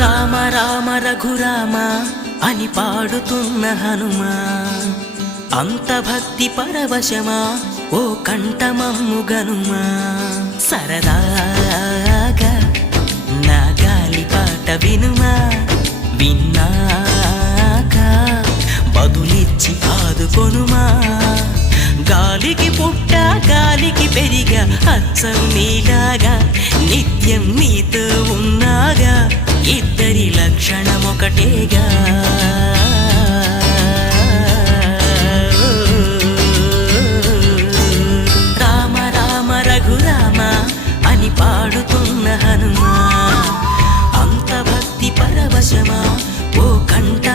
రామ రామ రఘురామ అని పాడుతున్న హనుమా, అంత భక్తి పరవశమా ఓ కంఠమమ్ము గనుమా. సరదాగా నా గాలి పాట వినుమా, విన్నాక బదులిచ్చి ఆదుకొనుమా. గాలికి పుట్ట గాలికి పెరిగా అచ్చం నీలాగా, నిత్యం నీతో ఉన్నాగా, ఇద్దరి లక్షణం ఒకటేగా. రామ రామ రఘురామ అని పాడుతున్న హనుమా, అంత భక్తి పరవశమా ఓ కంఠ